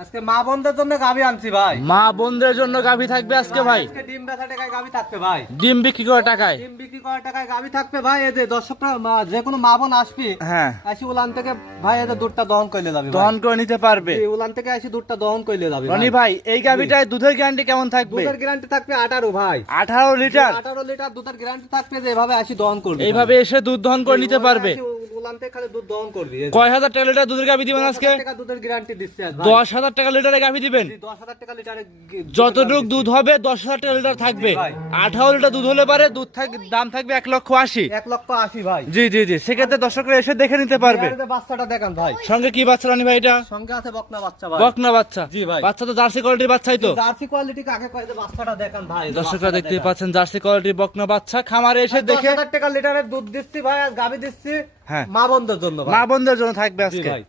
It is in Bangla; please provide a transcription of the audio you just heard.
আজকে মা বোনদের জন্য গাভী আনছি ভাই। মা বোনদের জন্য গাভী থাকবে আজকে ভাই। আজকে ডিম বেচা টাকায় গাভী থাকবে ভাই। ডিম বিক্রি করার টাকায়। ডিম বিক্রি করার টাকায় গাভী থাকবে ভাই। এই যে দর্শকরা যে কোনো মা বোন আসবে, হ্যাঁ, আসি উলান থেকে ভাই এই যে দুধটা দহন করলে যাবে ভাই। দহন করে নিতে পারবে। জি, উলান থেকে আসি দুধটা দহন করলে যাবে রনি ভাই, এই গাভীটায় দুধের গ্যারান্টি কেমন থাকবে? দুধের গ্যারান্টি থাকবে 18 ভাই। 18 লিটার। 18 লিটার দুধের গ্যারান্টি থাকবে, যে এভাবে আসি দহন করবে। এইভাবে এসে দুধ দহন করে নিতে পারবে। উলান থেকে খালি দুধ দহন করবে। কয় হাজার টাকা লিটার দুধের গাভী দিবেন আজকে? 10,000 টাকা দুধের গ্যারান্টি দিচ্ছে আজ ভাই। 10,000 টাকা লিটারে গাভী দিবেন। 10,000 টাকা লিটারে যতটুক দুধ হবে 10,000 টাকা লিটার থাকবে। 18 লিটার দুধ হলে পারে দাম থাকবে 1,80,000। 1,80,000 ভাই। জি জি জি, সেক্ষেত্রে দর্শকরা এসে দেখে নিতে পারবে। এই যে বাচ্চাটা দেখেন ভাই। সঙ্গে কি বাচ্চা রানি ভাই? এটা সঙ্গে আছে বকনা বাচ্চা ভাই। বকনা বাচ্চা। জি ভাই। বাচ্চা তো জার্সি কোয়ালিটির বাচ্চাই তো। জার্সি কোয়ালিটি কাকে কয়, যে বাচ্চাটা দেখেন ভাই। দর্শকরা দেখতে পাচ্ছেন জার্সি কোয়ালিটির বকনা বাচ্চা। খামারে এসে দেখে 10,000 টাকা লিটারের দুধ দিচ্ছি ভাই, আর গাভী দিচ্ছি হ্যাঁ, মা বোনদের জন্য ভাই। মা বোনদের জন্য থাকবে জি আজকে। ভাই।